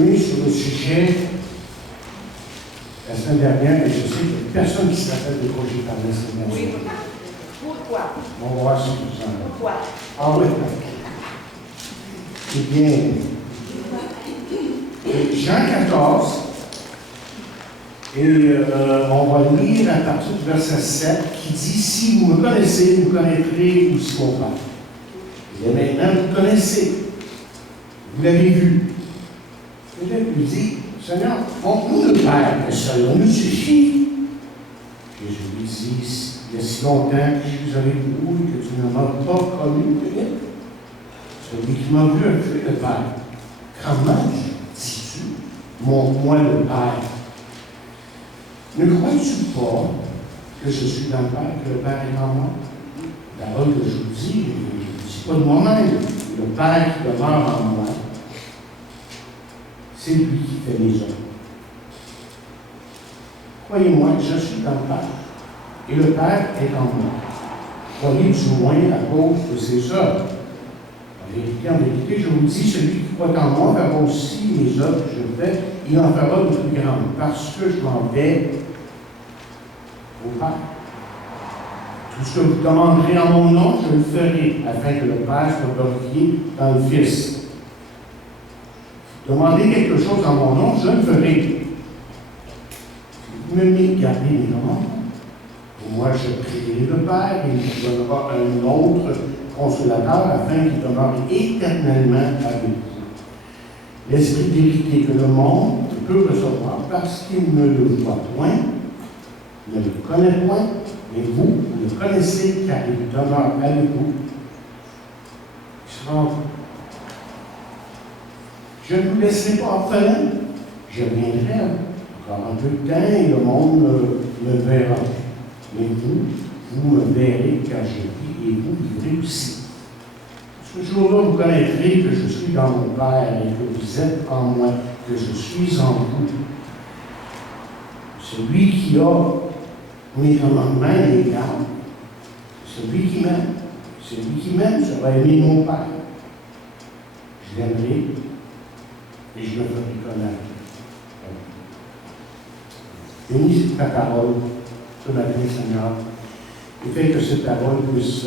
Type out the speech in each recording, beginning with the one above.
continuer sur le sujet. La semaine dernière, et je sais qu'il n'y a personne qui se rappelle de quoi j'ai parlé la semaine dernière. Oui, pourquoi? On va voir si vous en avez. Pourquoi? Ah oui. Eh bien, Jean 14, et on va lire à partir du verset 7 qui dit: si vous me connaissez, vous connaîtrez aussi mon Père. Et maintenant, vous connaissez. Vous l'avez vu. Peut-être lui dit: Seigneur, montre-nous le Père, mais cela nous suffit. Jésus lui dit: il y a si longtemps que je suis avec vous et que tu ne m'as pas connu, celui qui m'a vu a vu le Père. Comment dis-tu: montre-moi le Père? Ne crois-tu pas que je suis dans le Père, que le Père est en moi? La parole que je vous dis, je ne dis pas de moi-même. Le Père qui demeure en moi, c'est lui qui fait les œuvres. Croyez-moi que je suis dans le Père, et le Père est en moi. Croyez du moins à cause de ses œuvres. En vérité, je vous dis, celui qui croit en moi fera aussi les œuvres que je fais, il en fera de plus grandes, parce que je m'en vais au Père. Tout ce que vous demanderez en mon nom, je le ferai, afin que le Père soit glorifié dans le Fils. Demandez quelque chose en mon nom, je le ferai. Si vous m'aimez, gardez mes commandements. Pour moi, je prierai le Père, et il vous donnera un autre consolateur, afin qu'il demeure éternellement avec vous. L'esprit de vérité que le monde peut recevoir, parce qu'il ne le voit point, ne le connaît point, mais vous le connaissez, car il demeure avec vous. Je ne vous laisserai pas orphelin. Je viendrai encore un peu de temps et le monde me verra. Mais vous me verrez car je vis et vous vivrez aussi. Ce jour-là, vous connaîtrez que je suis dans mon Père et que vous êtes en moi, que je suis en vous. Celui qui a mes commandements et les garde, celui qui m'aime. Celui qui m'aime sera aimé mon Père. Je l'aimerai et je le ferai connaître. Bénis ta parole ce matin, Seigneur, et fais que cette parole puisse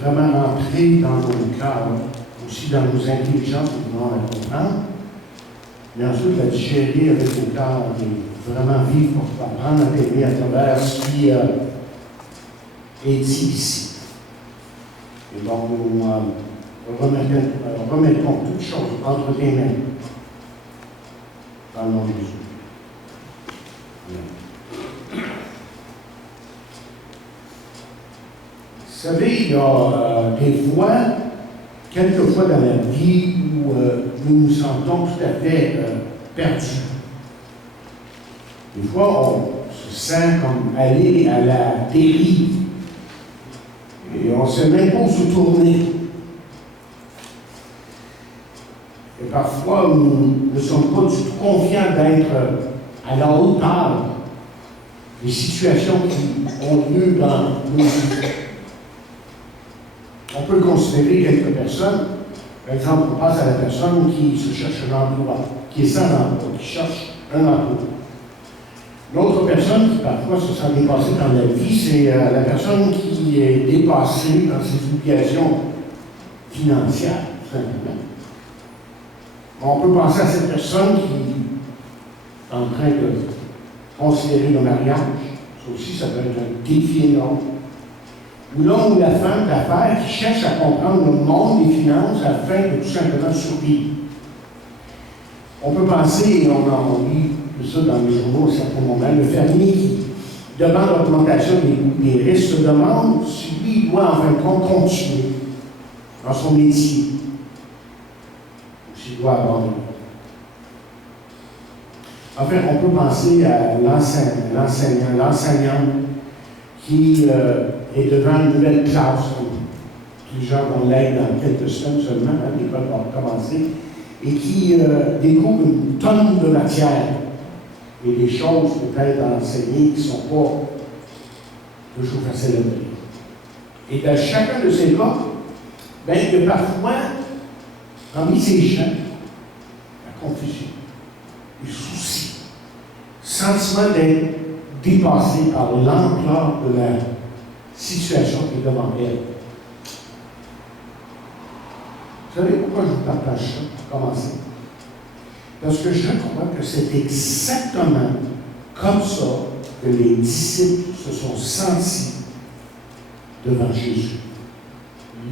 vraiment entrer dans nos cœurs, aussi dans nos intelligences, pour pouvoir la comprendre, mais ensuite la digérer avec nos cœurs et vraiment vivre pour apprendre à t'aimer à travers ce qui est dit ici. Et donc, nous remettons toutes choses entre tes mains. Dans le nom de Jésus. Vous savez, il y a des fois, quelquefois dans la vie, où nous nous sentons tout à fait perdus. Des fois, on se sent comme aller à la dérive. Et on ne sait même pas où se tourner. Et parfois, nous ne sommes pas du tout confiants d'être à la hauteur des situations qui ont lieu dans nos vies. On peut considérer quelques personnes, par exemple, on passe à la personne qui se cherche un emploi, qui est sans emploi, qui cherche un emploi. L'autre personne qui parfois se sent dépassée dans la vie, c'est la personne qui est dépassée dans ses obligations financières, tout simplement. On peut penser à cette personne qui est en train de considérer le mariage. Ça aussi, ça peut être un défi énorme. Ou l'homme ou la femme d'affaires qui cherche à comprendre le monde des finances afin de tout simplement survivre. On peut penser, et on en lit tout ça dans les journaux à certains moments, le fermier qui demande l'augmentation des risques se demande si lui doit en fin de compte continuer dans son métier. S'il doit abandonner. Enfin, on peut penser à l'enseignant qui est devant une nouvelle classe. Les gens vont l'être dans quelques semaines seulement, l'école va commencer, et qui découvre une tonne de matière et des choses peut-être à enseigner qui ne sont pas toujours faciles à lire. Et dans chacun de ces cas, il y a parfois, parmi ces champs, la confusion. sentiment d'être dépassé par l'ampleur de la situation qui est devant elle. Vous savez pourquoi je vous partage ça, pour commencer? Parce que je crois que c'est exactement comme ça que les disciples se sont sentis devant Jésus,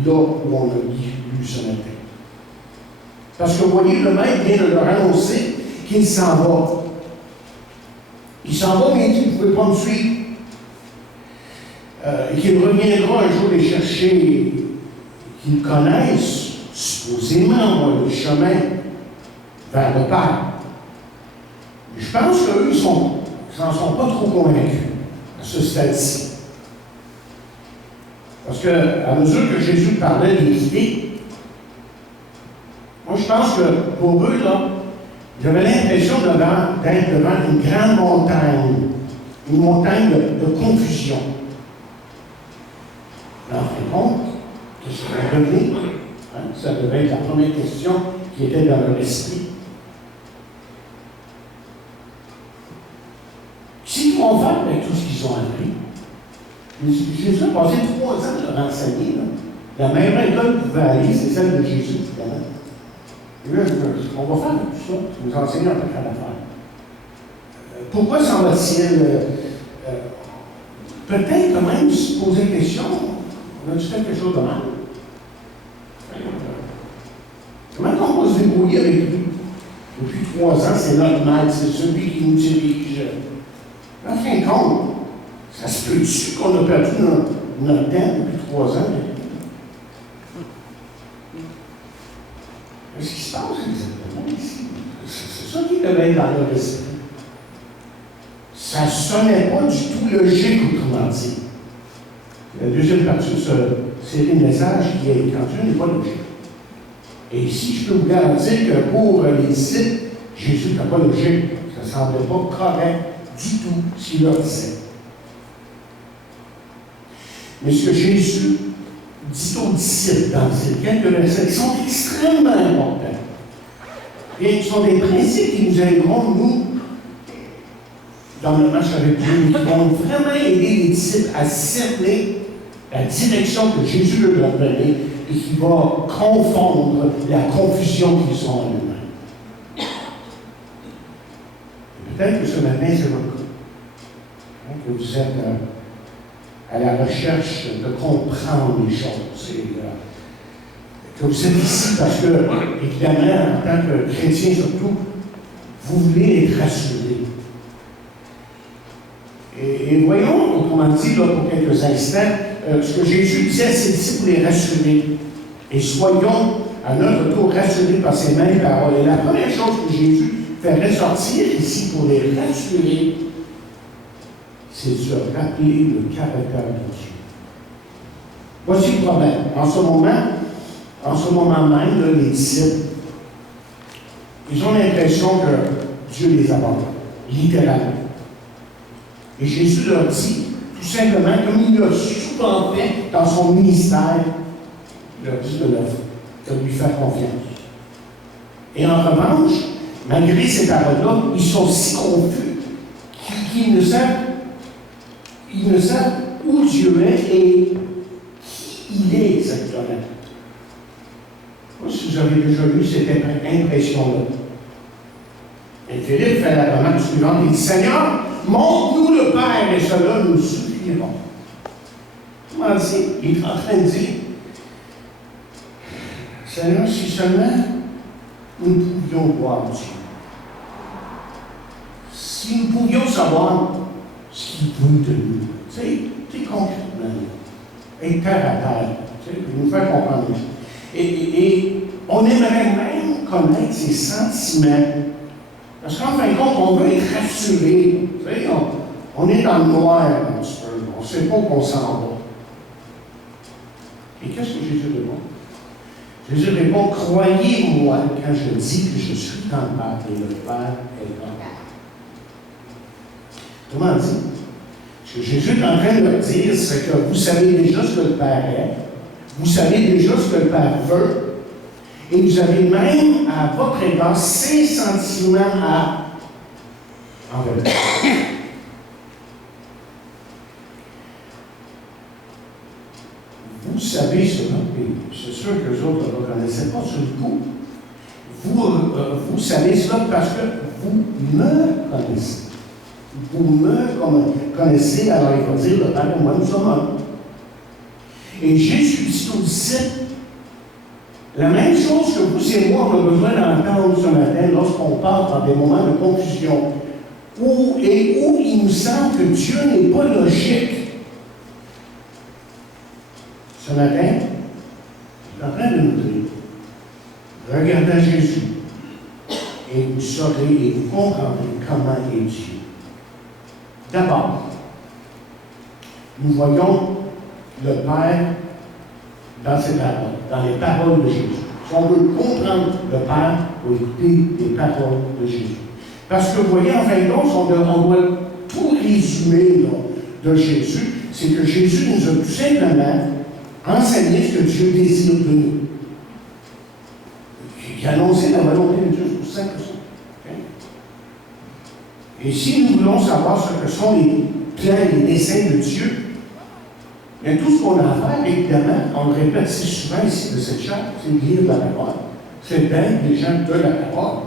là où on a lu ce matin. Parce que vous voyez, le maître vient de leur annoncer qu'il s'en va. Il s'en va, mais il dit, vous ne pouvez pas me suivre. Et qu'il reviendra un jour les chercher, qu'ils connaissent, supposément, le chemin vers le Père. Je pense qu'eux, ils n'en sont pas trop convaincus à ce stade-ci. Parce qu'à mesure que Jésus parlait des idées, moi je pense que pour eux, là, j'avais l'impression d'être devant une grande montagne, une montagne de confusion. En fin de compte, qu'est-ce que ça devait? Ça devait être la première question qui était dans leur esprit. Qu'est-ce qu'ils vont faire avec tout ce qu'ils ont appris? Jésus a passé 3 ans à leur enseigner. La meilleure école pouvait aller, c'est celle de Jésus, évidemment. Et là, on va faire tout ça, nous enseigner un peu à la faire. Pourquoi s'en va-t-il? Peut-être quand même se poser la question, on a-tu fait quelque chose de mal? Comment on va se débrouiller avec lui? Depuis 3 ans, c'est notre maître, c'est celui qui nous dirige. En fin de compte, ça se peut-tu qu'on a perdu notre temps depuis 3 ans? Qu'est-ce qui se passe exactement ici? C'est ça qui devait être dans leur esprit. Ça ne sonnait pas du tout logique, autrement dit. La deuxième partie de cette série de messages qui est écriture n'est pas logique. Et ici, je peux vous garantir que pour les disciples, Jésus n'a pas logique. Ça ne semblait pas correct du tout ce qu'il leur disait. Mais ce que Jésus dit aux disciples dans ces quelques versets, qui sont extrêmement importants, et qui sont des principes qui nous aideront, nous, dans le match avec Dieu, qui vont vraiment aider les disciples à cerner la direction que Jésus leur a donnée et qui va confondre la confusion qu'ils ont en eux-mêmes. Peut-être que ce matin, c'est votre cas. Que vous êtes à la recherche de comprendre les choses. Et, que vous êtes ici parce que, évidemment, en tant que chrétien surtout, vous voulez être rassuré. Et voyons, autrement dit, là, pour quelques instants, ce que Jésus disait à ses disciples pour les rassurer. Et soyons à notre tour rassurés par ces mêmes paroles. Et la première chose que Jésus fait ressortir ici pour les rassurer, c'est de se rappeler le caractère de Dieu. Voici le problème. En ce moment même, là, les disciples, ils ont l'impression que Dieu les abandonne, littéralement. Et Jésus leur dit, tout simplement, comme il l'a souvent fait dans son ministère, il leur dit de lui faire confiance. Et en revanche, malgré ces paroles-là, ils sont si confus qu'ils ne savent où Dieu est et qui il est exactement. Je ne sais pas si vous avez déjà eu cette impression-là. Et Philippe fait la remarque suivante, il dit, Seigneur, montre-nous le Père et cela nous suffira. Comment dit? Il est en train de dire, Seigneur, si seulement nous pouvions voir Dieu, si nous pouvions savoir ce qu'il veut de nous, tu sais, concrètement, être terre à terre, tu sais, nous faire comprendre. Et on aimerait même connaître ses sentiments. Parce qu'en fin de compte, on veut être rassuré. Vous savez, on est dans le noir un petit peu. On ne sait pas où on s'en va. Et qu'est-ce que Jésus répond? Jésus répond, croyez-moi quand je dis que je suis dans le Père et le Père est dans moi. Comment dit? Ce que Jésus est en train de leur dire, c'est que vous savez déjà ce que le Père est. Vous savez déjà ce que le Père veut. Et vous avez même à votre égard ces sentiments envers eux. Vous savez cela, et c'est sûr que les autres ne le reconnaissaient pas sur le coup. Vous savez cela parce que vous me connaissez. Vous me connaissez, alors il va dire, le Père et moi, nous sommes un. Et Jésus dit au disciple, la même chose que vous et moi, on a besoin d'entendre ce matin lorsqu'on parle dans des moments de confusion, où il nous semble que Dieu n'est pas logique. Ce matin, je suis en train de nous dire, regardez Jésus et vous saurez et vous comprendrez comment est Dieu. D'abord, nous voyons le Père dans ses paroles, dans les paroles de Jésus. Si on veut comprendre le Père, il faut écouter les paroles de Jésus. Parce que vous voyez, en fin de compte, on doit tout résumer là, de Jésus, c'est que Jésus nous a tout simplement enseigné ce que Dieu désire de nous. Il a annoncé la volonté de Dieu, c'est pour ça que ça. Okay? Et si nous voulons savoir ce que sont les plans et les desseins de Dieu, mais tout ce qu'on a à faire, évidemment, on le répète si souvent ici de cette charte, c'est de lire la parole. C'est d'être des gens de la parole.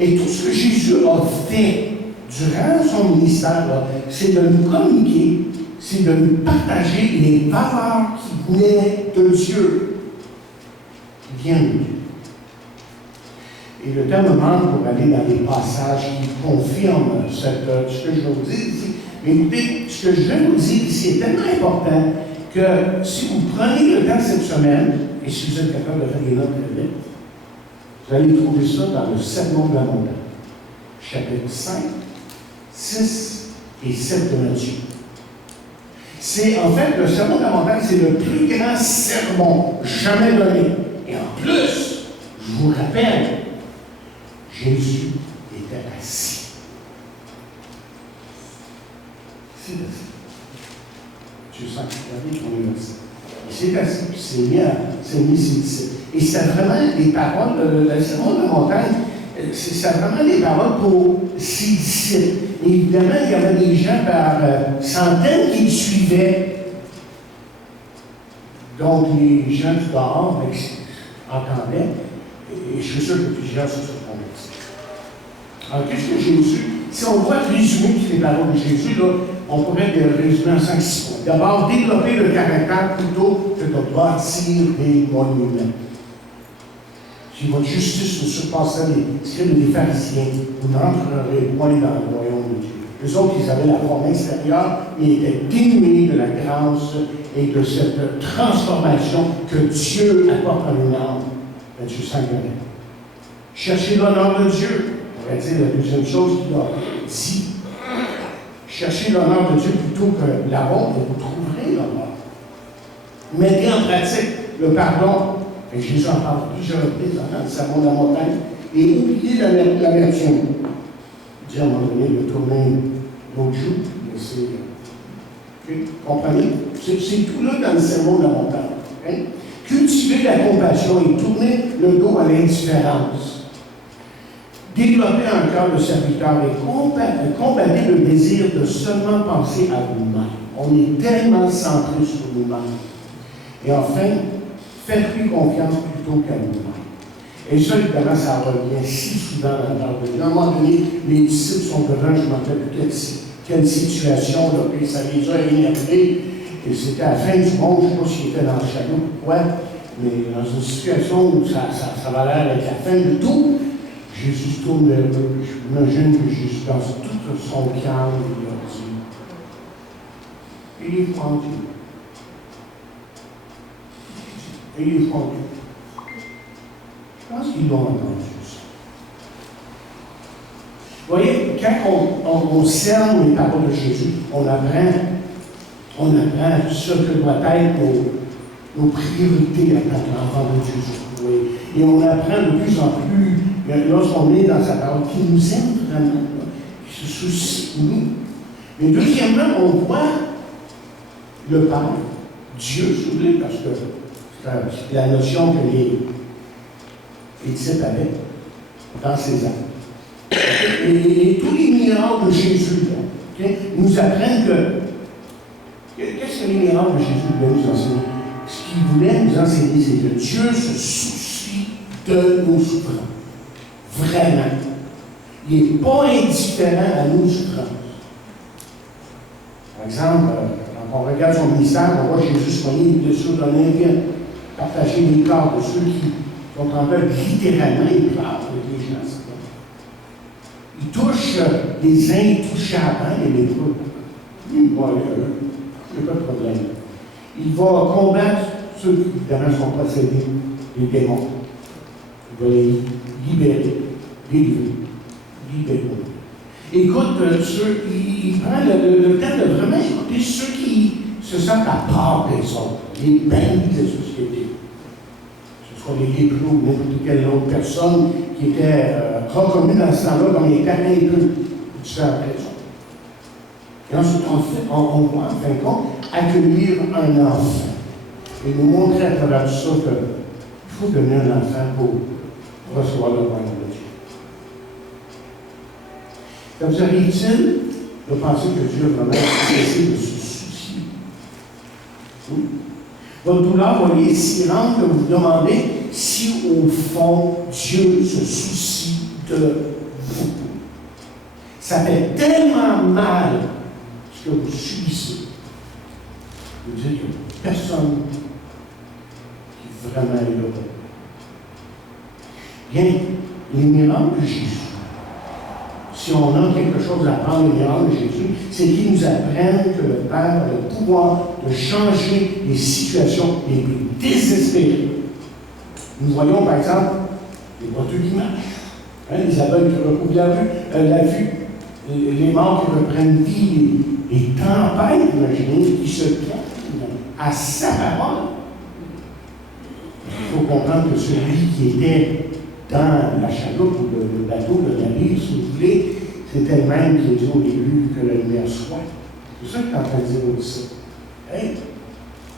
Et tout ce que Jésus a fait durant son ministère, c'est de nous communiquer, c'est de nous partager les valeurs qui venaient de Dieu, qui viennent de Dieu. Et le temps me manque pour aller dans les passages qui confirment ce que je vais vous dire ici. Mais écoutez, ce que je vais vous dire ici est tellement important que si vous prenez le temps cette semaine, et si vous êtes capable de faire des notes très vite, vous allez trouver ça dans le Sermon de la montagne, chapitre 5, 6 et 7 de Matthieu. C'est en fait le Sermon de la montagne, c'est le plus grand sermon jamais donné. Et en plus, je vous rappelle, Jésus était assis. C'est assis. Tu sens qu'il y a assis. Il s'est assis, puis s'est mis ses disciples. Et c'est vraiment des paroles, le Sermon de la montagne, c'est vraiment des paroles pour ses disciples. Et évidemment, il y avait des gens par centaines qui le suivaient. Donc, les gens du dehors entendaient, et je suis sûr que plusieurs se sont convertis. Alors, qu'est-ce que Jésus, si on doit résumer toutes les paroles de Jésus, là, on pourrait les résumer en 5-6 points. D'abord, développer le caractère plutôt que de bâtir des monuments. Si votre justice ne surpasserait les scribes et les pharisiens, vous n'entrerez point dans le royaume de Dieu. Les autres, ils avaient la forme extérieure, ils étaient dénués de la grâce et de cette transformation que Dieu apporte à une âme. Matthieu 5, 20. Cherchez l'honneur de Dieu. On pourrait dire la deuxième chose qu'il a dit. Cherchez l'honneur de Dieu plutôt que la vôtre, et vous trouverez l'honneur. Mettez en pratique le pardon. Et Jésus en parle plusieurs reprises dans le Sermon de la montagne. Et oubliez l'amertume. Il dit à un moment donné de tourner l'autre joue, mais c'est. Comprenez? C'est tout là dans le Sermon de la montagne. Hein? Cultiver la compassion et tourner le dos à l'indifférence. Développer un cœur de serviteur et combattre le désir de seulement penser à vous-même. On est tellement centré sur nous-mêmes. Et enfin, faites-lui confiance plutôt qu'à nous-mêmes. Et ça, évidemment, ça revient si souvent dans la parole de Dieu. À un moment donné, les disciples sont devant, je ne me rappelle plus quelle situation, là, puis ça les a énervés. Et c'était à la fin du monde, je ne sais pas s'ils étaient dans le chaloupe ou quoi, mais dans une situation où ça va l'air être la fin de tout, Jésus se tourne vers eux. J'imagine que Jésus, dans tout son calme, il leur dit, ayez foi en Dieu. Ayez foi en Dieu. Je pense qu'ils l'ont entendu, ça. Vous voyez, quand on cerne les paroles de Jésus, on apprend ce que doit être nos priorités en tant qu'enfant de Dieu. Et on apprend de plus en plus, lorsqu'on est dans sa parole, qu'il nous aime vraiment, qu'il se soucie de nous. Mais deuxièmement, on voit le Père, Dieu, si vous voulez, parce que c'est la notion que les disciples avaient dans ses âmes. Et tous les miracles de Jésus là, nous apprennent que. Qu'est-ce que les miracles de Jésus voulaient nous enseigner? Ce qu'il voulait nous enseigner, c'est que Dieu se soucie de nos souffrances. Vraiment. Il n'est pas indifférent à nos souffrances. Par exemple, quand on regarde son ministère, on voit Jésus soigner les blessures d'un infirme, partager les corps de ceux qui sont en deuil littéralement, il pleure avec les gens. Il touche les intouchables, les lépreux. Il n'y a pas de problème. Il va combattre ceux qui, évidemment, sont possédés, les démons. Il va les libérer, libérer. Écoute, il prend le temps de vraiment écouter ceux qui se sentent à part des autres, les bannis de la société. Que ce soit les lépreux ou n'importe quelle autre personne qui était reconnue dans ce temps-là comme étant un peu différente des autres. Et ensuite, on voit, en fin de compte, accueillir un enfant. Et nous montrer à travers tout ça qu'il faut devenir un enfant pour recevoir le royaume de Dieu. Ça vous arrive-t-il de penser que Dieu a vraiment cessé de se soucier? Oui. Votre douleur va aller si grande que vous vous demandez si, au fond, Dieu se soucie de vous. Ça fait tellement mal ce que vous subissez. Vous dites que personne qui vraiment est là. Bien, les miracles de Jésus, si on a quelque chose à apprendre des miracles de Jésus, c'est qu'ils nous apprennent que le Père a le pouvoir de changer les situations les plus désespérées. Nous voyons par exemple les boiteux qui marchent, les aveugles qui recouvrent la vue, les morts qui reprennent vie, les tempêtes, imaginez, qui se calment à sa parole. Il faut comprendre que celui qui était dans la chaloupe ou le bateau, le navire, si vous voulez, c'était le même qui a dit au début que la lumière soit. C'est ça que tu es en train de dire aussi. Hey,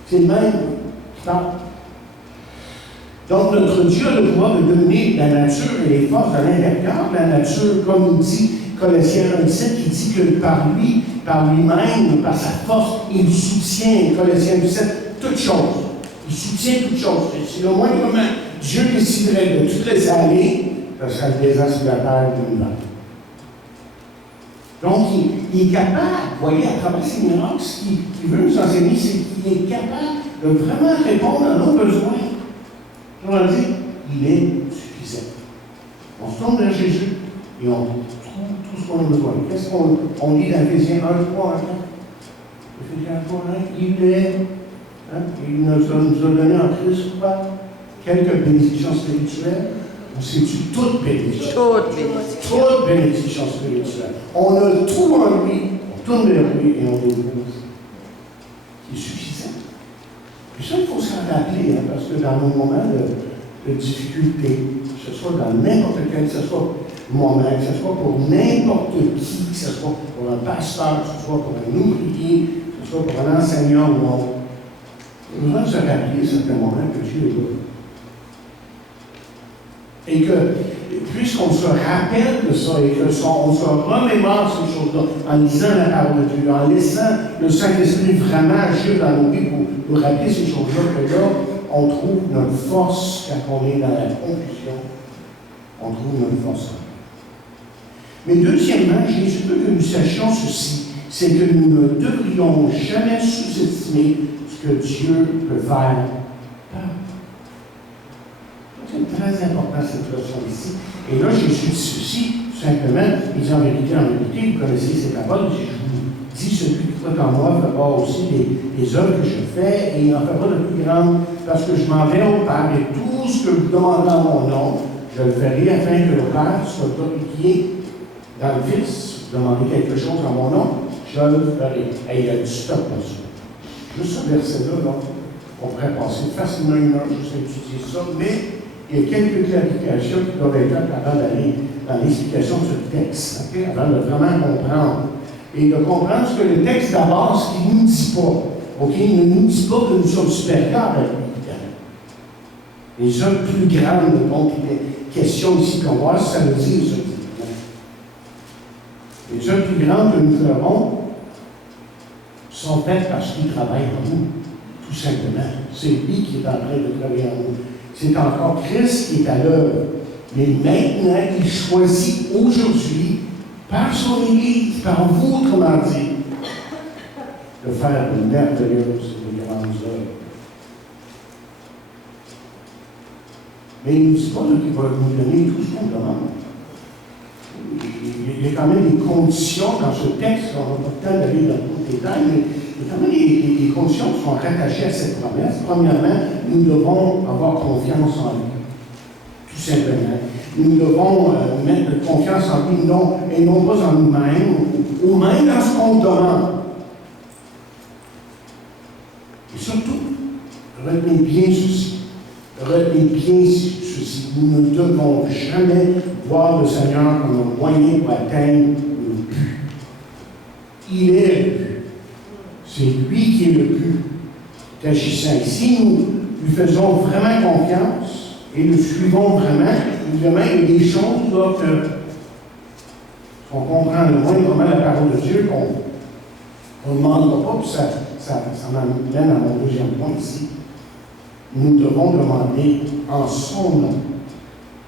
c'est le même qui parle. Donc, notre Dieu a le pouvoir de dominer la nature et les forces de l'intérieur. La nature, comme il dit Colossiens 1,17, qui dit que par lui-même, par sa force, il soutient, Colossiens 17, toutes choses. Il soutient toutes choses. C'est le moins comment Dieu déciderait de toutes les années, ça serait le désastre sur la terre de l'univers. Donc, il est capable, vous voyez, à travers ces miracles, ce qu'il veut nous enseigner, c'est qu'il est capable de vraiment répondre à nos besoins. On va dire, il est suffisant. On se tourne vers Jésus et on trouve tout ce qu'on a besoin. Qu'est-ce qu'on lit dans Éphésiens 1, 3, 1? Éphésiens 1, 3, 1, il est, il nous a donné en Christ, quoi? Quelques bénédictions spirituelles, ou c'est-tu toute bénédiction? Toute bénédiction spirituelle. On a tout en lui, on tourne vers lui et on dépose. C'est suffisant. Puis ça, il faut s'en rappeler, parce que dans nos moments de difficulté, que ce soit dans n'importe quel, que ce soit moment, que ce soit pour n'importe qui, que ce soit pour un pasteur, que ce soit pour un ouvrier, que ce soit pour un enseignant ou autre, nous devons se rappeler à certains moments que Dieu est là. Et que, puisqu'on se rappelle de ça, et qu'on se remémore ces choses-là, en lisant la parole de Dieu, en laissant le Saint-Esprit vraiment agir dans nos vies pour nous rappeler ces choses-là, que là, on trouve notre force quand on est dans la confusion. On trouve notre force. Mais deuxièmement, Jésus veut que nous sachions ceci, c'est que nous ne devrions jamais sous-estimer ce que Dieu peut faire. C'est très important cette leçon ici. Et là, Jésus dit ceci, tout simplement, il dit en vérité, vous connaissez ces paroles, je vous dis, celui qui croit en moi fera aussi les œuvres que je fais, et il en fera de plus grandes, parce que je m'en vais au Père, et tout ce que vous demandez en mon nom, je le ferai afin que le Père soit glorifié dans le Fils. Si vous demandez quelque chose en mon nom, je le ferai. Et il y a du stop là-dessus. Juste ce verset-là, on pourrait passer facilement une heure juste à étudier ça, mais il y a quelques clarifications qui doivent être faites avant d'aller dans l'explication de ce texte, okay? Avant de vraiment comprendre. Et de comprendre ce que le texte d'abord, ce qu'il ne nous dit pas. Okay? Il ne nous dit pas que nous sommes supérieurs à lui, évidemment. Les œuvres plus grandes, donc, les questions ici qu'on voit, ça veut dire ça. Les œuvres plus grandes que nous ferons sont faites parce qu'il travaille en nous, tout simplement. C'est lui qui est en train de travailler en nous. C'est encore Christ qui est à l'œuvre. Mais maintenant, il choisit aujourd'hui, par son Église, par vous, autrement dit, de faire de merveilleuses et de grandes œuvres. Mais il ne dit pas qu'il va nous donner tout ce qu'on demande. Il y a quand même des conditions dans ce texte, on n'a pas le temps d'aller dans tout le détail, mais il y a quand même des conditions qui sont rattachées à cette promesse. Premièrement, nous devons avoir confiance en lui, tout simplement. Nous devons mettre confiance en lui, et non pas en nous-mêmes, ou même dans ce qu'on demande. Et surtout, retenez bien ceci. Retenez bien ceci. Nous ne devons jamais voir le Seigneur comme un moyen pour atteindre le but. Il est le but. C'est lui qui est le but d'agissant. Si nous lui faisons vraiment confiance et nous suivons vraiment, évidemment, il y a des choses là, qu'on comprend le moins vraiment la parole de Dieu, qu'on ne demandera pas, puis ça m'amène à mon deuxième point ici. Nous devons demander en son nom.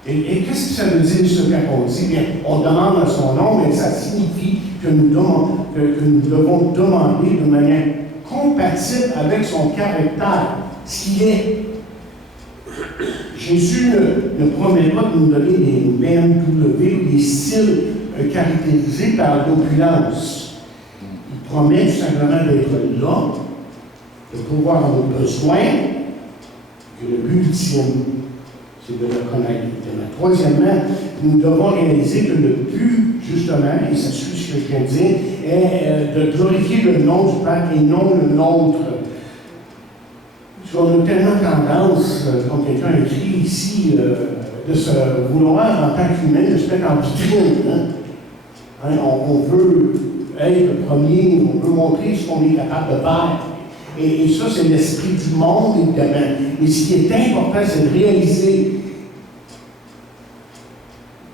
Et qu'est-ce que ça veut dire, ce quand on dit? Bien, on demande en son nom, mais ça signifie que nous devons demander de manière compatible avec son caractère, ce qu'il est. Jésus ne promet pas de nous donner des BMW, des styles caractérisés par l'opulence. Il promet tout simplement d'être là, de pouvoir avoir besoin, que le but ultime, c'est de le connaître. Troisièmement, nous devons réaliser que le but, justement, et ça suit ce que je viens de dire, est de glorifier le nom du Père et non le nôtre. Parce qu'on a tellement tendance, comme quelqu'un a écrit ici, de se vouloir en tant qu'humain, de se mettre en vitrine. On veut être le premier, on veut montrer ce qu'on est capable de faire. Et ça, c'est l'esprit du monde, évidemment. Mais ce qui est important, c'est de réaliser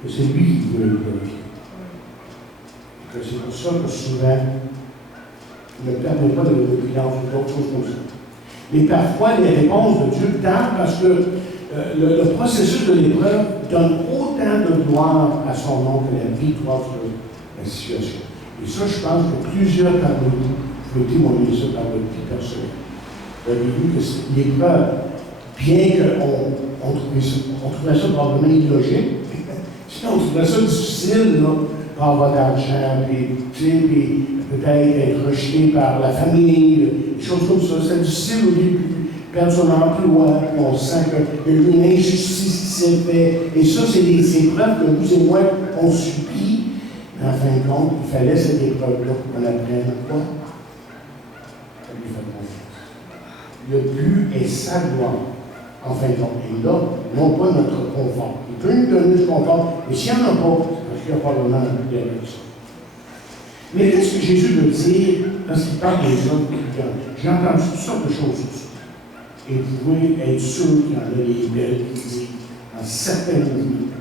que c'est lui qui veut le glorifier. Et que c'est pour ça que souvent, il ne permet pas de l'opulence ou d'autres choses comme ça. Mais parfois, les réponses de Dieu tardent parce que le processus de l'épreuve donne autant de gloire à son nom que la victoire sur la situation. Et ça, je pense que plusieurs parmi vous pouvez témoigner ça par votre vie personnelle. Vous avez vu que l'épreuve, bien qu'on trouvait ça probablement illogique, sinon on trouvait ça difficile, là, pas avoir d'argent, puis peut-être être rejeté par la famille, des choses comme ça. C'est difficile au début, perdre son emploi, puis on sent qu'il y a eu une injustice qui s'est faite. Et ça, c'est des épreuves que vous et moi, on subit. Mais en fin de compte, il fallait cette épreuve-là pour qu'on apprenne à quoi? À lui faire confiance. Le but est sa gloire, en fin de compte. Et là, non pas notre confort. Il peut nous donner du confort, mais s'il n'y en a pas, c'est parce qu'il y a probablement un but derrière ça. Mais qu'est-ce que Jésus veut dire lorsqu'il parle des hommes clients? J'ai entendu toutes sortes de choses ici. Et vous pouvez être sûr qu'il y en a des belles qui disent dans certains mouvements.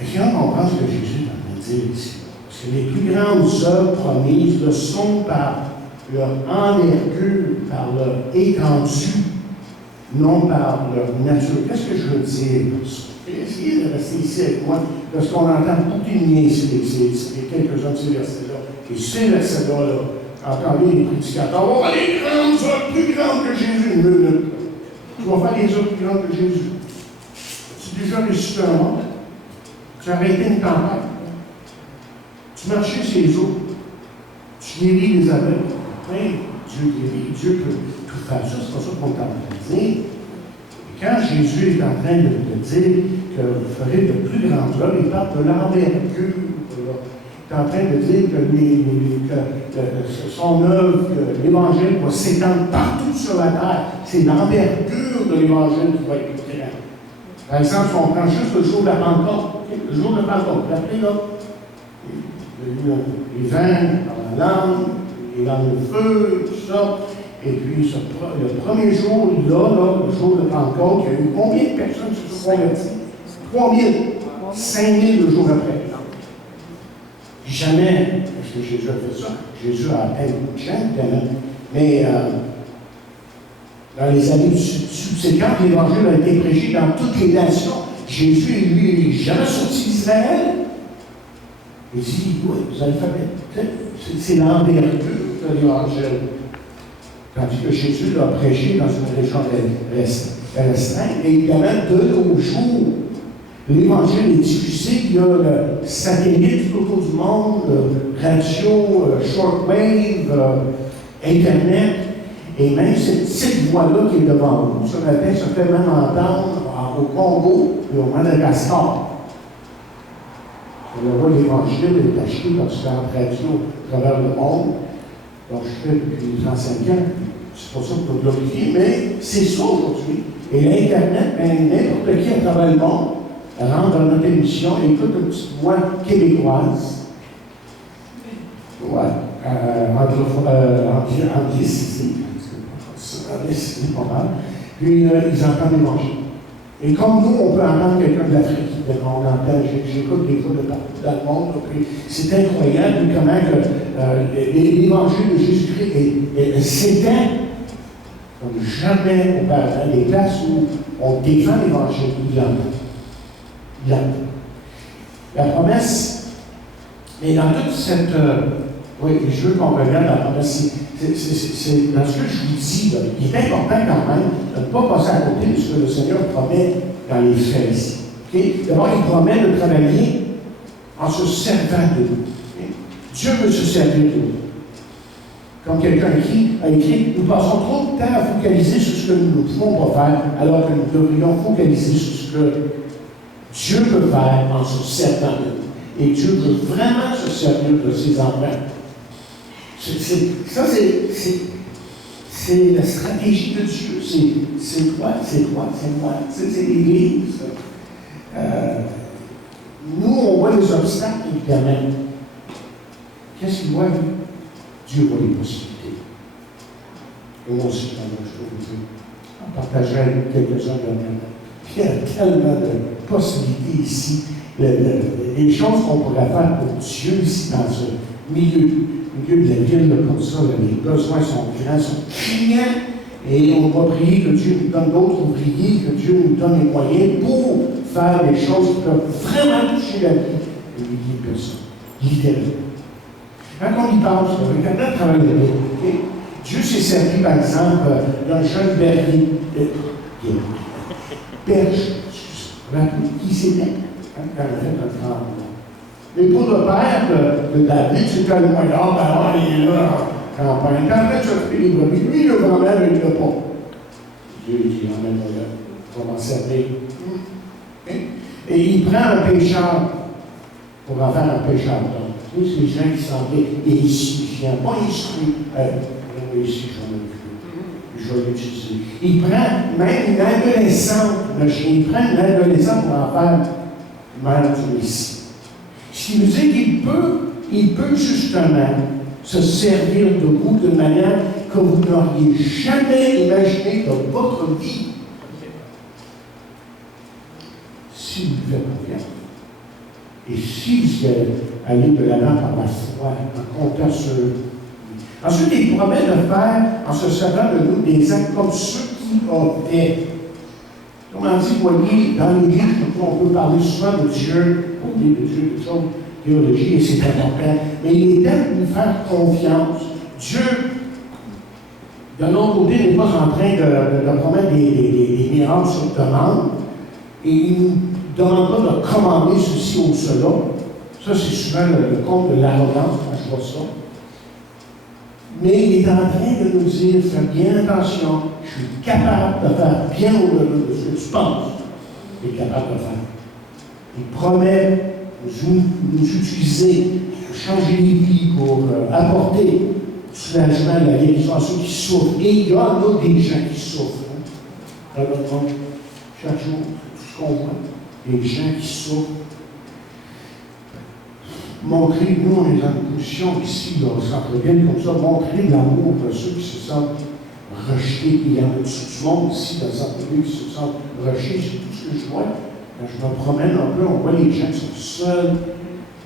Et quand on pense que Jésus est en train de dire ici, parce que les plus grandes œuvres promises le sont par leur envergure, par leur étendue, non par leur nature. Qu'est-ce que je veux dire par ça? Essayez de rester ici avec moi, parce qu'on entend beaucoup de niaiseries, c'est quelques-uns de ces versets-là. Et ces versets-là, entendez les prédicateurs, on va les grandes œuvres plus grandes que Jésus. Tu vas faire les œuvres plus grandes que Jésus. Tu as déjà ressuscité un mort? Tu as arrêté une tempête? Tu marchais sur les eaux? Tu guéris les aveugles? Oui, Dieu guérit, Dieu peut tout faire ça, c'est pas ça qu'on est en train de dire. Et quand Jésus est en train de dire que vous ferez de plus grandes œuvres, il parle de l'envergure. Il est en train de dire que son œuvre, que l'Évangile va s'étendre partout sur la terre. C'est l'envergure de l'Évangile qui va être plus grande. Par exemple, si on prend juste le jour de la Pentecôte, le jour de la Pentecôte, vous appelez là, il y a eu les vins dans la langue, les langues de feu, tout ça. Et puis, le premier jour, là, le jour de Pentecôte, il y a eu combien de personnes qui se sont converties? 3 000, 5 000 le jour après. Jamais, parce que Jésus a fait ça, Jésus a atteint beaucoup de gens, évidemment, mais dans les années subséquentes, l'Évangile a été prêché dans toutes les nations. Jésus, lui, n'est jamais sorti d'Israël. Il dit, oui, vous allez faire. C'est l'envergure de l'Évangile. Tandis que Jésus l'a prêché dans une région restreinte. Et évidemment, de nos jours, l'Évangile est diffusé. Il y a le satellite tout autour du monde, radio, shortwave, Internet. Et même cette voix-là qui est devant nous, ce matin, ça fait même entendre au Congo et au Madagascar. La voix de l'Évangile est achetée comme ça en radio à travers le monde. Donc, je fais depuis 35 ans, c'est pour ça que je peux glorifier, mais c'est ça aujourd'hui. Et l'Internet, n'importe qui à travers le monde rentre dans notre émission et écoute une petite voix québécoise. Ouais, anglicisée. C'est pas mal. Puis, ils entendent l'Évangile. Et comme nous, on peut entendre quelqu'un d'Afrique, on entend, j'écoute des fois de partout dans le monde, puis c'est incroyable comment l'Évangile de Jésus-Christ s'étend comme jamais auparavant. Les places où on défend l'Évangile, il y en a. Il y en a. La promesse, mais dans toute cette... oui, je veux qu'on regarde la promesse. C'est dans ce que je vous dis, là, il est important quand même de ne pas passer à côté de ce que le Seigneur promet dans les faits ici. Okay? D'abord, il promet de travailler en se servant de nous. Okay? Dieu veut se servir de nous. Comme quelqu'un a écrit, nous passons trop de temps à focaliser sur ce que nous ne pouvons pas faire, alors que nous devrions focaliser sur ce que Dieu peut faire en se servant de nous. Et Dieu veut vraiment se servir de ses enfants. C'est la stratégie de Dieu. C'est toi, c'est moi, c'est l'Église. Nous, on voit les obstacles, évidemment. Qu'est-ce qu'il voit, lui? Dieu voit les possibilités. Et moi aussi, je peux vous dire, en partageant avec quelques-uns de il y a tellement de possibilités ici. Les choses qu'on pourrait faire pour Dieu ici, dans ce milieu de la ville, comme ça, les besoins sont grands, sont criants, et on va prier que Dieu nous donne d'autres ouvriers, que Dieu nous donne les moyens pour faire des choses qui peuvent vraiment toucher la vie de milliers de personnes, littéralement. Quand on y pense, regardez le travail de Dieu. Okay? Dieu s'est servi, par exemple, d'un jeune berger, qui s'était, quand il a fait un grand. Mais pour le père de David, c'était le moyen, il est là, en campagne. Quand il a fait les brebis, lui, le grand-mère, il ne l'a pas. Dieu dit, en même temps, on va m'en servir. Et il prend un pécheur pour en faire un pécheur. Donc, tous ces gens qui semblaient insignifiants, pas instruits. Ici, j'en ai vu. Je vais l'utiliser. Il prend même une adolescente, le chien, il prend une adolescente pour en faire mère du Messie. Ce qui veut dire qu'il peut justement se servir de vous de manière que vous n'auriez jamais imaginé dans votre vie. Si vous le faites confiance. Et si vous allez de l'avant par la foi, en comptant sur lui. Ensuite, il promet de faire, en se servant de nous, des actes comme ceux qui ont fait. Comment dit, voyez, dans l'Église, on peut parler souvent de Dieu, on dit de Dieu, des choses, théologie, et c'est important. Mais il est temps de nous faire confiance. Dieu, de l'autre côté, n'est pas en train de promettre des miracles sur demande, et il ne nous demande pas de commander ceci ou cela. Ça, c'est souvent le compte de l'arrogance, quand je vois ça. Mais il est en train de nous dire, fais bien attention, je suis capable de faire bien au-delà de ce que tu penses. Il est capable de faire. Il promet nous utiliser pour changer les vies, pour apporter du soulagement, la guérison à ceux qui souffrent. Et il y en a des gens qui souffrent. Dans notre monde, chaque jour, tout ce qu'on voit, des gens qui souffrent. Montrer, nous, on est dans une position ici, dans le centre-ville, comme ça, montrer l'amour de ceux qui se sentent rejetés. Il y en a tout le monde ici, dans le centre-ville, qui se sentent rejetés. C'est tout ce que je vois. Quand je me promène un peu, on voit les gens qui sont seuls.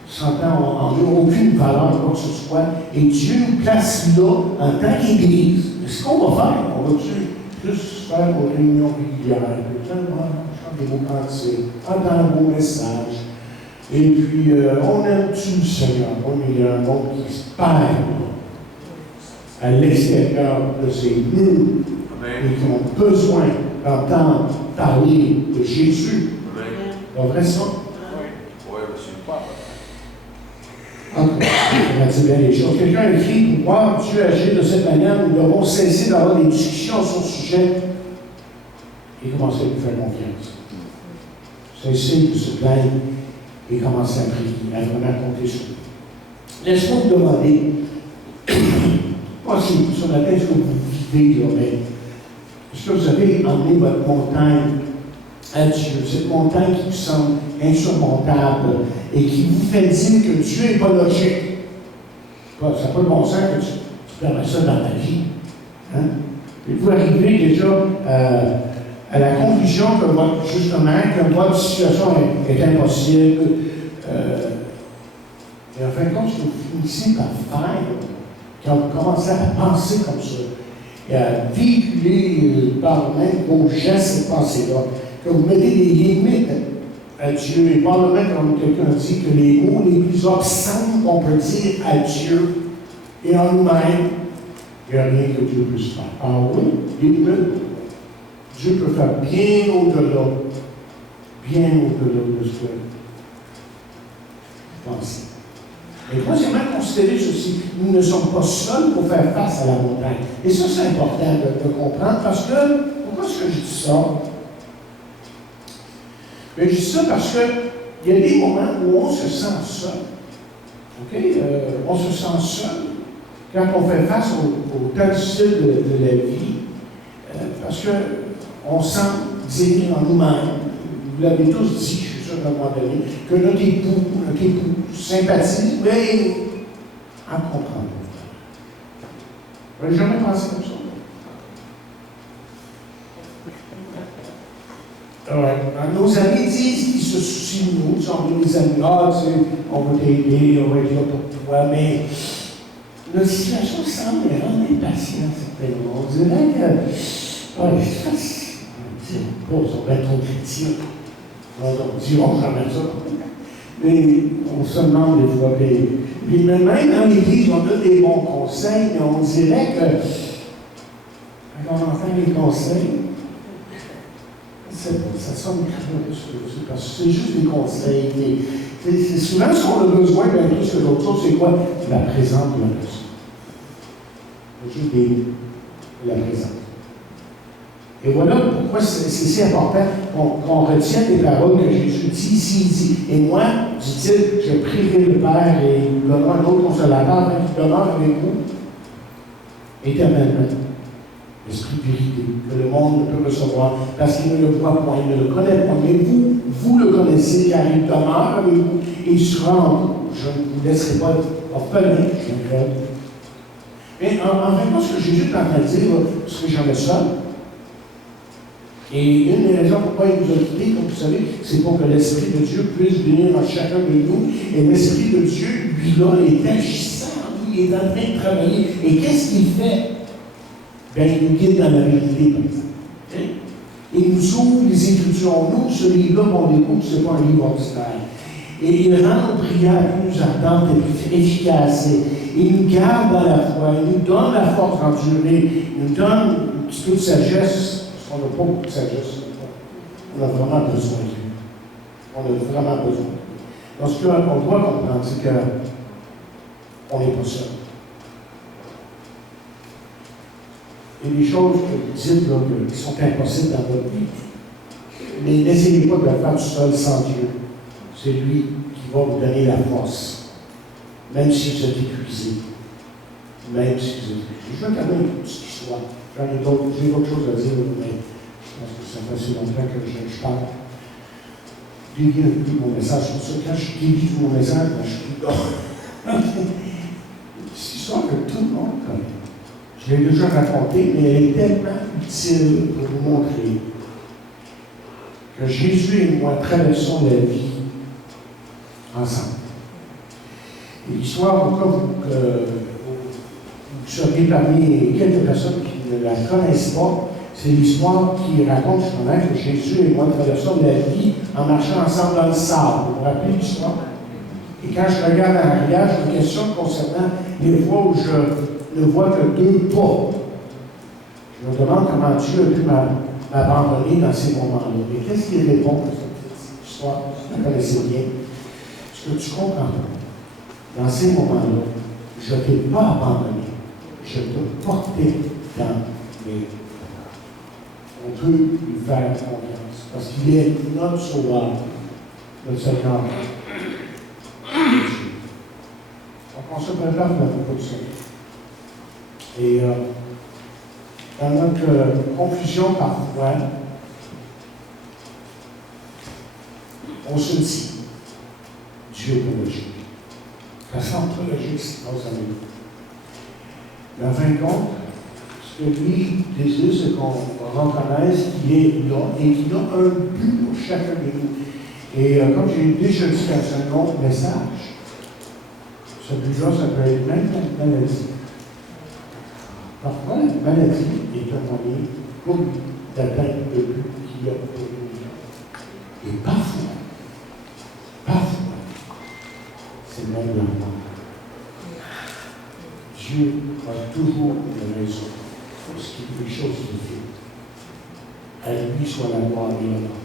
sentant en eux aucune valeur, quoi que ce soit, et Dieu nous place là en tant qu'Église. Ce qu'on va faire, on va juste faire nos réunions régulières, chanter des mots cantiques, entendre vos messages, et puis on aime-tu le Seigneur? Il y a un monde qui se perd à l'extérieur de ces murs et qui ont besoin d'entendre parler de Jésus. C'est vrai ça? Oui, monsieur. On va dire bien les choses. Quelqu'un a écrit, pour voir Dieu agir de cette manière, nous devons cesser d'avoir des discussions sur ce sujet et commencer à lui faire confiance. Cesser de se plaindre et commencer à prier, à vraiment compter sur lui. Laisse-moi vous demander, c'est sur la tête ce que vous vivez là, mais est-ce que vous avez emmené votre montagne à Dieu, cette montagne qui vous semble insurmontable et qui vous fait dire que Dieu n'est pas logique? Ça n'a pas de bon sens que tu permets ça dans ta vie. Hein? Et vous arrivez déjà à la conclusion que justement, que votre situation est impossible. Et en fin de compte, ce que vous finissez par faire, quand vous commencez à penser comme ça, et à véhiculer par même vos gestes et pensées-là, que vous mettez des limites à Dieu, et probablement, comme quelqu'un dit, que les mots les plus obscènes qu'on peut dire à Dieu et en nous-mêmes, il n'y a rien que Dieu puisse faire. Ah oui, Dieu peut faire bien au-delà de ce que vous pensez. Et troisièmement, considérez ceci, nous ne sommes pas seuls pour faire face à la montagne. Et ça, c'est important de comprendre, parce que, pourquoi est-ce que je dis ça? Mais je dis ça parce qu'il y a des moments où on se sent seul. OK? On se sent seul quand on fait face au temps difficile de la vie, parce qu'on sent dire en nous-mêmes, vous l'avez tous dit, je suis sûr, à un moment donné, que notre époux sympathise, mais en comprend pas. Vous n'avez jamais pensé comme ça? Nos amis disent qu'ils se soucient de nous, sont des amis, on va t'aider, on va être là pour toi, mais notre situation semble rendre impatient, certainement. On dirait que, on va être trop chrétien. On diront jamais ça. Mais on se demande des fois. Puis même dans l'Église, on donne des bons conseils, mais on dirait que, quand on entend les conseils, ça sonne creux, parce que c'est juste des conseils. C'est souvent ce qu'on a besoin, bien plus que l'autre chose, c'est quoi? La présence de la personne. C'est juste la présence. Et voilà pourquoi c'est si important qu'on retienne les paroles que Jésus dit ici. Il dit, et moi, dit-il, je prierai le Père et il nous donnera un autre consolateur qui demeure avec vous éternellement. L'esprit de vérité, que le monde ne peut recevoir, parce qu'il ne le voit point, il ne le connaît pas. Mais vous le connaissez, car il demeure avec vous et il sera en vous. Je ne vous laisserai pas orphelin, je regrette. Mais en fait, ce que Jésus est en train de dire, parce que j'en ai seul, et une des raisons pourquoi il nous a quittés, comme vous savez, c'est pour que l'Esprit de Dieu puisse venir en chacun de nous. Et l'Esprit de Dieu, lui, là, est agissant, il est en train de travailler. Et qu'est-ce qu'il fait? Bien, il nous guide dans la vérité, par exemple. Okay? Il nous ouvre les Écritures. Nous, ce livre-là qu'on découvre, ce n'est pas un livre ordinaire. Et il rend nos prières plus ardentes et plus efficaces. Il nous garde dans la foi. Il nous donne la force d'endurer. Il nous donne un petit peu de sagesse. On n'a pas beaucoup de sagesse. On a vraiment besoin de lui. On a vraiment besoin de lui. Donc, ce qu'on doit comprendre, c'est qu'on n'est pas seul. Il y a des choses que vous dites là, qui sont impossibles dans votre vie. Mais n'essayez pas de le faire tout seul sans Dieu. C'est lui qui va vous donner la force. Même si vous êtes épuisé. Même si vous êtes épuisé. Je veux quand même une petite histoire. J'ai d'autres choses à dire, mais je pense que ça fait assez longtemps que je parle. Je dévie un peu mon message sur ça. Quand je dévie mon message, je suis là. C'est une histoire que tout le monde connaît. Je l'ai déjà racontée, mais elle est tellement utile pour vous montrer que Jésus et moi traversons la vie ensemble. Et l'histoire, au cas où vous seriez parmi quelques personnes qui ne la connaissent pas, c'est l'histoire qui raconte justement que Jésus et moi traversons la vie en marchant ensemble dans le sable. Vous vous rappelez l'histoire? Et quand je regarde en arrière, je me questionne concernant les fois où je ne vois que 2 pas. Je me demande comment Dieu a pu m'abandonner dans ces moments-là. Et qu'est-ce qu'il répond à cette histoire? Vous la connaissez bien. Ce que tu comprends pas, dans ces moments-là, je ne t'ai pas abandonné. Je te portais dans mes bras. On peut lui faire confiance parce qu'il est notre sauveur, notre Seigneur. Donc on se prépare pour la position. Et dans notre confusion parfois, on se dit, Dieu peut le juger. Ça semble très logique, nos amis. Mais en fin de compte, ce que lui désire, c'est qu'on reconnaisse qu'il est là et qu'il a un but pour chacun de nous. Et comme j'ai déjà dit dans un autre message, ce but-là, ça peut être même la maladie. Parfois, la maladie est un moyen pour lui d'atteindre le but qu'il a pour lui. Et parfois, c'est même la mort. Dieu a toujours une raison pour ce qui est des choses qu'il fait. À lui soit la gloire et l'honneur.